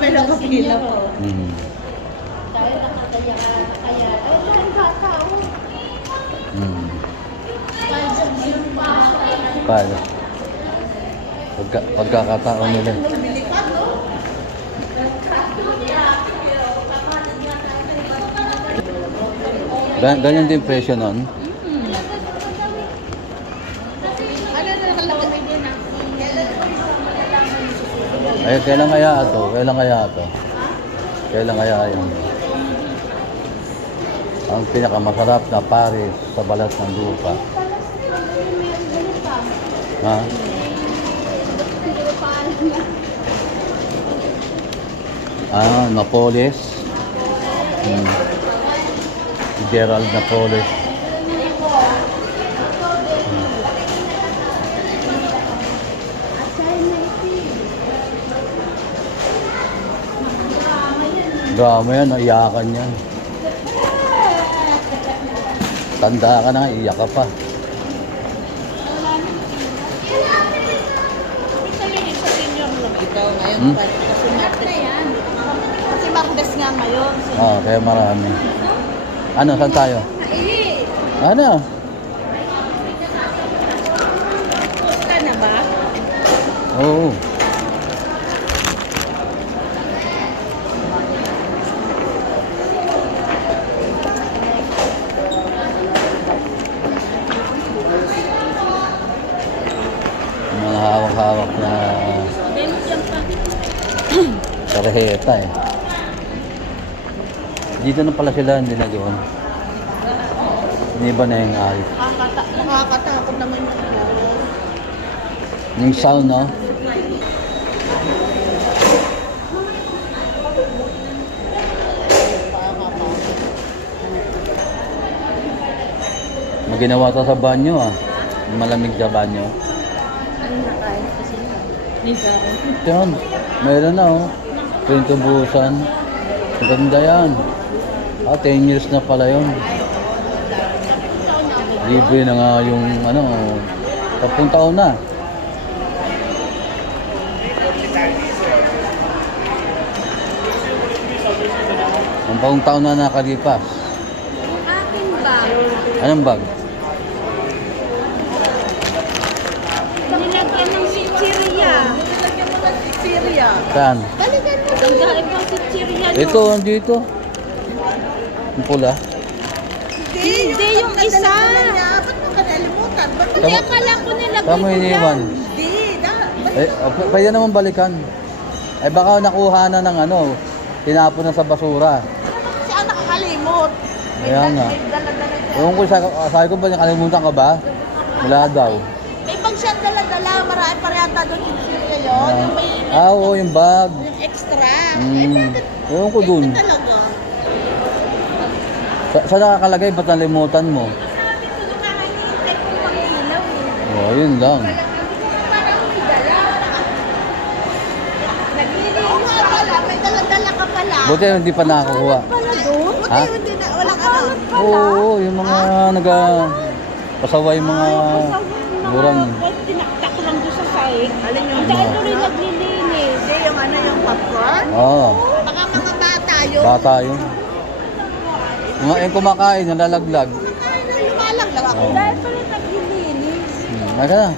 may nakapila po. Kaya nakataya kaya. Ay, lahat bata, oh. Paano? Pagkakataon nila. Ganyan din presyo nun. Ay, kailan kaya ito? Kailan kaya ito? Kailan kaya yun? Ang pinakamasarap na pares sa balat ng lupa. Ha? Napoles. Si Gerald Napoles. Drama yan, naiyakan yan. Tanda ka na, iyak ka pa. Ikaw ngayon, kasi Martes yan. Kasi Martes nga ngayon. Kaya marami. Ano, saan tayo? Ano? Gusto na ba? Oo. Mga hawak-hawak na tarjeta eh. Dito na pala sila, hindi na doon. Hindi ba na yung ari? Makakatakot naman Yung sound, no? Maginawa to sa banyo ah. Malamig sa banyo. Ano na kain kasi? Yan, meron na oh. Pintubusan. Ganda yan. 10 years na pala yun. Libre na nga yung 10 taon na. Ang bagong taon na nakalipas. Akin bag. Anong bag? Nilagyan ng sitsiriya. Syria. Saan? Balikan mo. Ang galing ng sitsiriya. Ito, dito. Yung pula. Hindi, yung isa. Ba't mo ka nalimutan? Ba't mo Hindi, akala ko nilagay Saan mo ko iniwan? lang. Hindi. Pwede naman balikan. Baka nakuha na ng tinapon na sa basura. Siya ang nakakalimot. Kaya nga. May dala-dala siya. Ewan ko, sabi ko ba, nakalimutan ka ba? Wala daw. May bag siya dala-dala. Marami pa yata doon yung Syria yun. Yung may Oo, yung bag. yung extra. Ewan ko dun. Talaga. Saan nakakalagay? Ba't nalimutan mo? Sabi ko, nakahintay kong mag-ilaw eh. Oh, yun lang. Oo nga pala. May dala-dala ka pala. Buti hindi pa nakakuha. Wala doon? Buti Ha? hindi na. Walang ano. Oo, yung mga pasaway mga burang. Tinaktak lang doon sa side. Alin yung Dahil tuloy naglilinis. Hindi yung yung popcorn. Oo, Baka mga bata yun. bata yun. Yung kumakain, nalalaglag. Kumakain na lumalaglag ako. Oo. Dahil pala naglilinis. Naka na.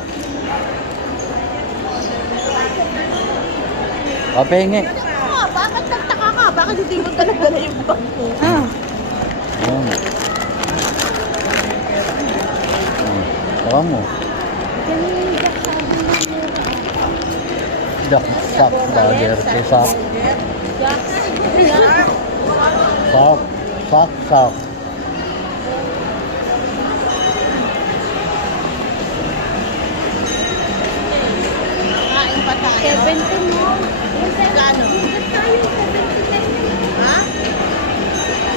Papahingi. Bakit nagtaka ka? Bakit hindi mo dala-dala yung bag mo? Ayan. Saka mo. Dak, sak, bager, sak, sak. Kain pa tayo. 70 mo. Plano. Tayo, 79. Ha?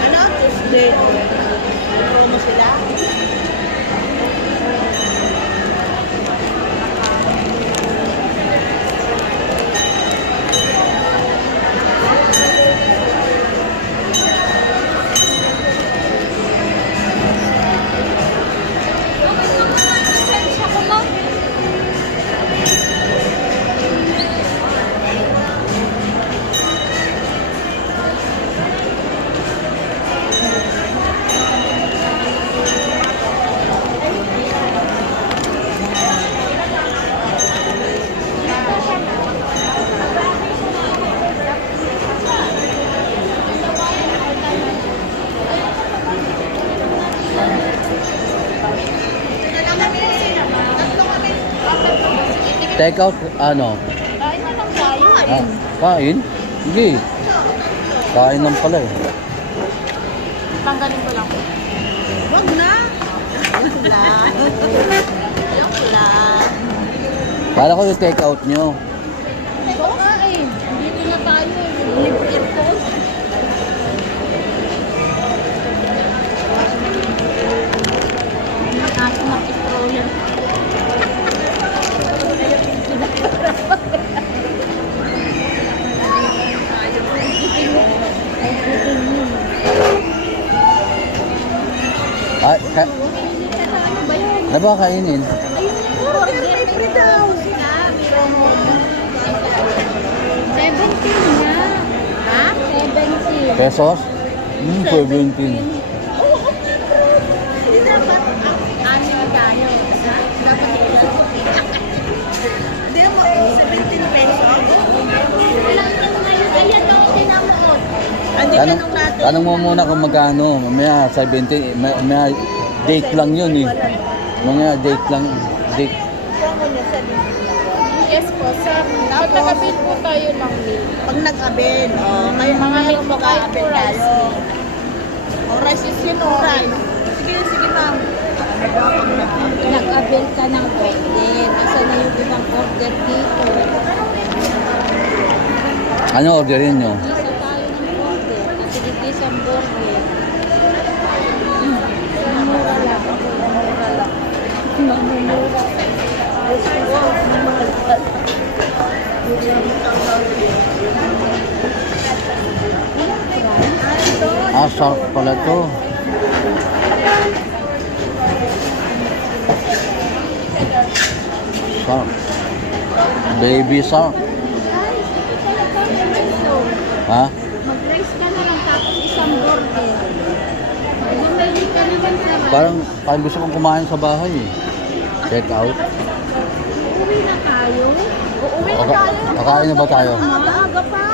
Ano? Tuesday. Turo mo sila? Take out, ano? Kain na lang tayo. Ah, kain? Sige. Kain lang pala eh. Tanggalin ko lang. Wag na. Joke lang. Joke lang. Kala ko yung take out nyo. Oo nga eh. Dito na tayo. Libre ko. Nakaso mag-stroller. Ah, Ano ba yun? ano ba kainin? Order may free daw. 17 nga. Ha? 17. Pesos? 17. Hindi dapat anim tayo. Dapat Hindi mo, 17 pesos. walang ano ngayon. Ayan ang tinamuot. Hindi Tanong, tanong natin. tanong mo muna kung magkano. Mamaya 70, mamaya date lang yun eh. Mamaya date lang. Date. Kung niya sa Yes po, sir. Nagkakabit po tayo ng meal. Pag nag-abel, may Mga mga meat po kayo mag-abel po, rice. tayo. O, rice is yun, o, rice. Sige, sige, ma'am. Nag-abel ka ng order. Asa na yung ibang order dito? Ano orderin nyo? Isa tayo ng order. Kasi dito isang burger. Mura lang. Mura lang. Mamumura. Ah, sarap pala to. Sarap. Baby sarap. Ha? Mag-rice ka na lang tapos isang burger. Bumili ka naman sa Parang gusto kong kumain sa bahay eh. Check out. Uuwi na tayo. Uuwi na tayo. Kakain na ba tayo? Aga pa.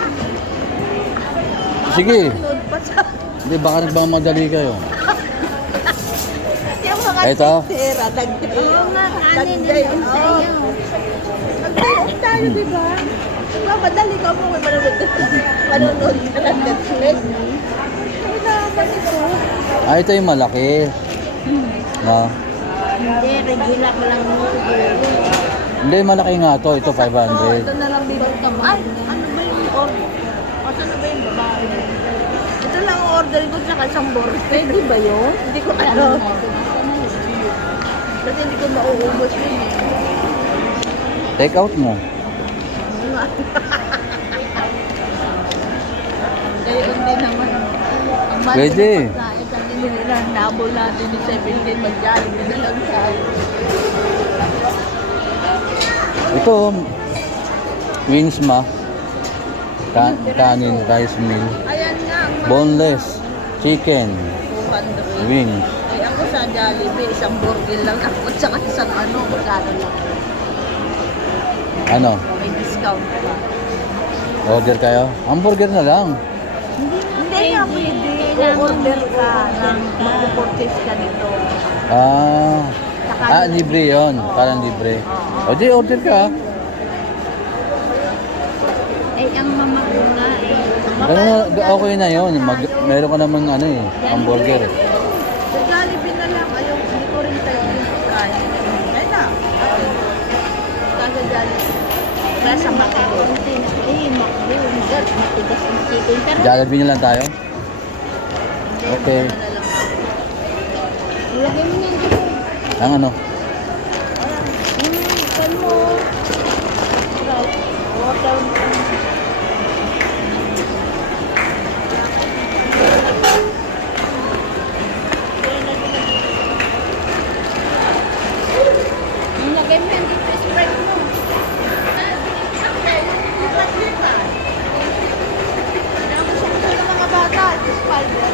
Sige. Load pa sa... Hindi, baka nagmamadali kayo. Yung mga Ito? tindera, dagday. Oo nga, kanin na Dagday, lang oh. sa'yo. Dagday tayo, di ba? Diba, madali ka mo. Manonood ka ng Netflix. Kailangan ito. Ah, ito yung malaki. No? Hindi, regular lang mo. Hindi, malaki nga to. Ito, 500. Ito na lang bibig ka ba? Ay, ano ba yung order? Asa na ba yung babae? Ito lang ang order ko sa isang burger. Pwede ba yun? Hindi ko alam. Kasi hindi ko mauubos yun eh. Take out mo. Gayon din naman. Ang mahal Pwede. ng pagkain, kasi nila nabol natin ni 17 mag-jollibee na lang tayo. Ito, wings ma. Kanin, rice meal. Ayan nga, ang mahal. Boneless. Chicken. 200. Wings. Ay, ako sa Jollibee, isang burger lang ako at saka isang magkano lang. Ano? May discount pa. Order kayo? Hamburger na lang. Hindi nga pwede. Order ka ng mag-purchase ka nito. Ah, libre yon. Parang libre. O di, order ka. Eh, ang mama ko nga eh. Ganun, okay na yun. Meron ka namang ano eh, hamburger eh. Sa Jollibee na lang. Ayaw, hindi ko rin tayo yung pagkain. Ayun na. Sa Jollibee. Kaya sa McDo. Eh, makdo. Matigas ang chicken. Pero Jollibee na lang tayo. Okay. ilagay mo yan dito. Ang ano? Kan mo. Water. Ilagay mo yan dito. Sprite mo. Gusto ko sa mga bata. Spider.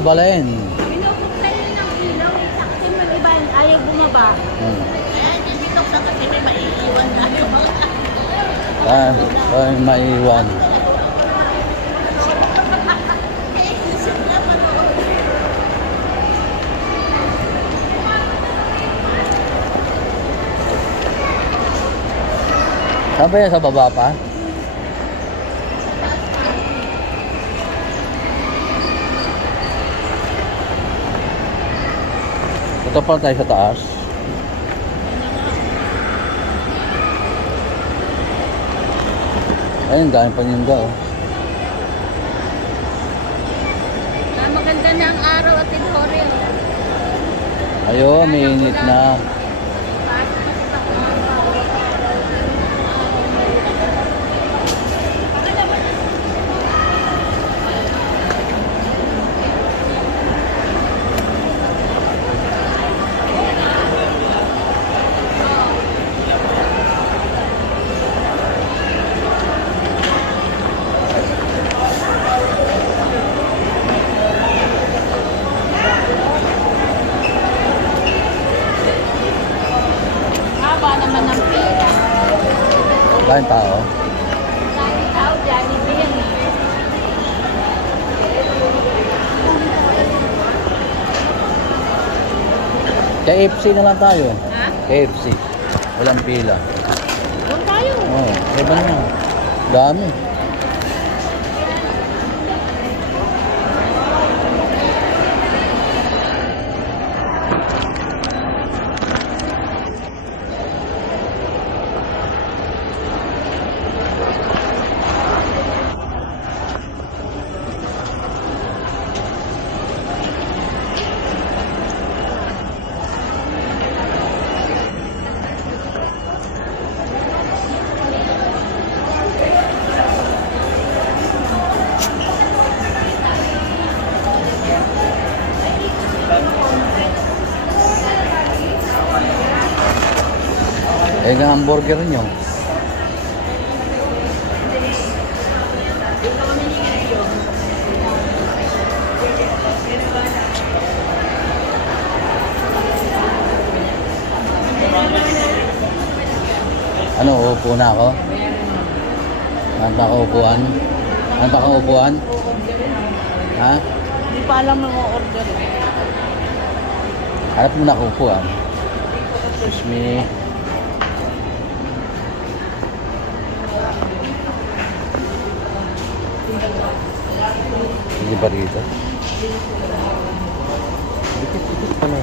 babalayin. Pinupunta yun ng ilaw. Isa kasi may iba ayaw bumaba. Hmm. Kaya hindi bitok na kasi may maiiwan na yung mga Ay, maiwan. Saan ba yan? Sa baba pa? Ito pala tayo sa taas. Ayun, dahil pa niyong oh. Maganda na ang araw at Hore. Ayun, may init na. Haba naman ang pila. Kain tao. Dahil tao, Jollibee yan eh. KFC na lang tayo. Ha? KFC. Walang pila. Doon tayo. Oo, iba na. Dami. Eh, ang hamburger nyo. Ano, uupo na ako? Ano pa upuan? Ano pa upuan? Ha? Hindi pa alam mga order. Harap mo na ako upuan. Excuse me. Hindi ba rito? Dikit-dikit pala.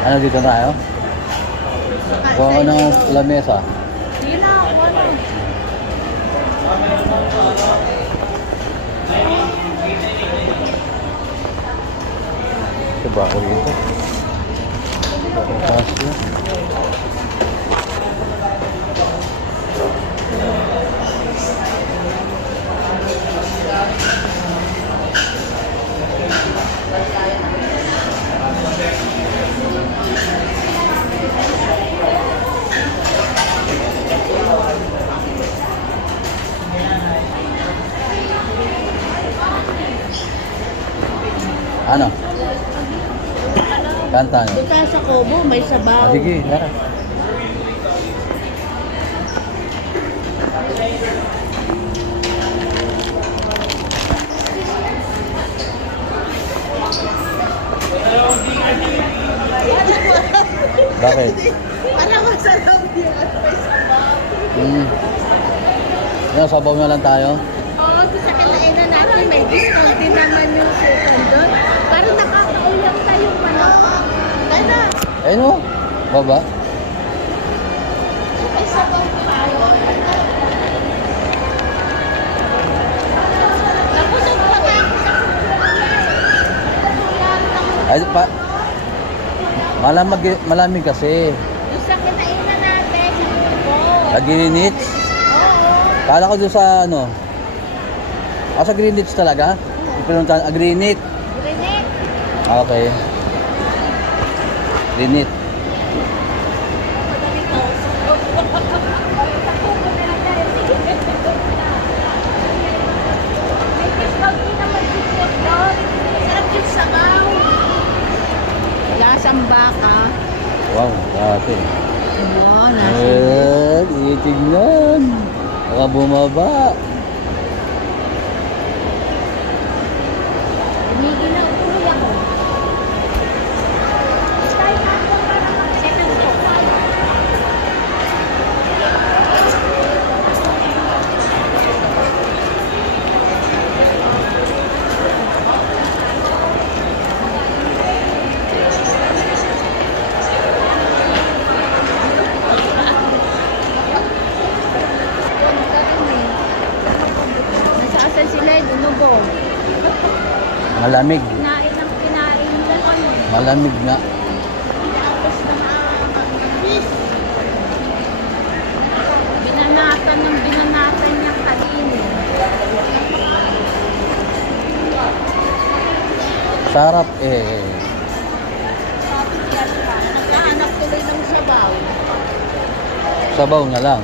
Ano dito tayo? Kuha ko ng lamesa. Hindi na ako ano. Ito ba ako dito? Taas yun. Ano? Kanta nyo. Doon tayo sa Kobo, may sabaw. Sige, tara. Bakit? para masarap yan. May sabaw. Yan, sabaw na lang tayo. Oo, sa kinainan natin, may discount din naman yung sukan doon. Parang nakakaulang tayong manok. Kaya na. Ayun o. Baba. May sabaw tayo. Nabusog pa nga ako sa Ay, pa. Malamig kasi. yung sa kinainan natin, yung Kobo. Nagininit. Oo. Kala ko doon sa ano. Sa Greenwich talaga? Pinuntahan, Greenwich. Greenwich. Okay. Greenwich. May discount din naman dito doon. Sarap yung sabaw. Lasang baka. Wow, dati. Wow, nasa. Itignan. Baka bumaba. Umiginaw tuloy ako. Tayo na ako para mag-second talk. Nasaan sila yung lumubog? Malamig. Kinain ng kinain nila ano. Malamig nga. Tapos na binanatan ng binanatan niyang kainin. Sarap eh. Naghahanap tuloy ng sabaw. Sabaw na lang.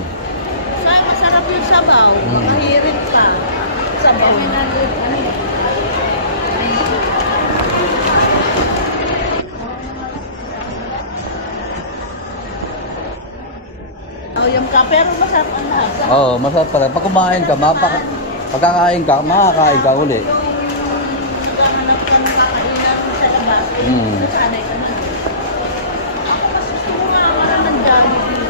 Masarap yung sabaw. Mahirit pa. Sabaw na Yung ka, pero masarap ang lahat. Oo, masarap pala. Pag kumain ka, pagkakain ka, makakain ka uli. Naghahanap ka ng kakainan sa labas. Sanay ka na. Ako mas gusto ko nga wala ng Jollibee.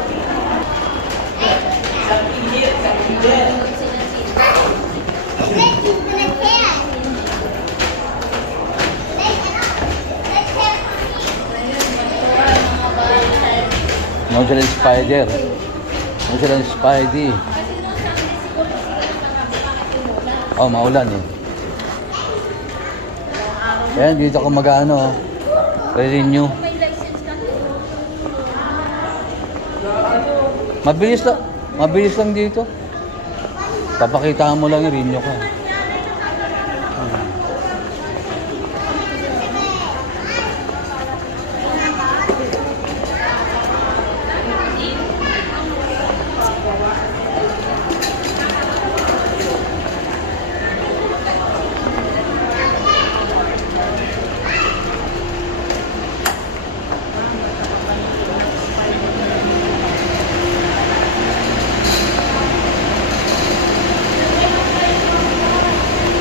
Mo sila yung spider. Mo sila yung spidey. Oh, maulan eh. Ayan, dito ako mag-ano. Renew. Mabilis lang dito. Papakita mo lang yung renew ka.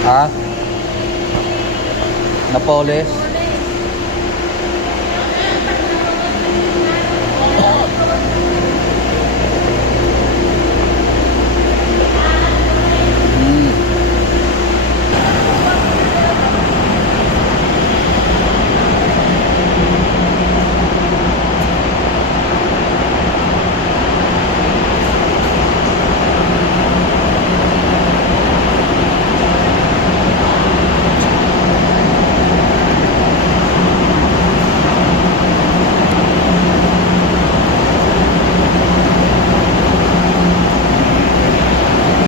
Ha? Napoles?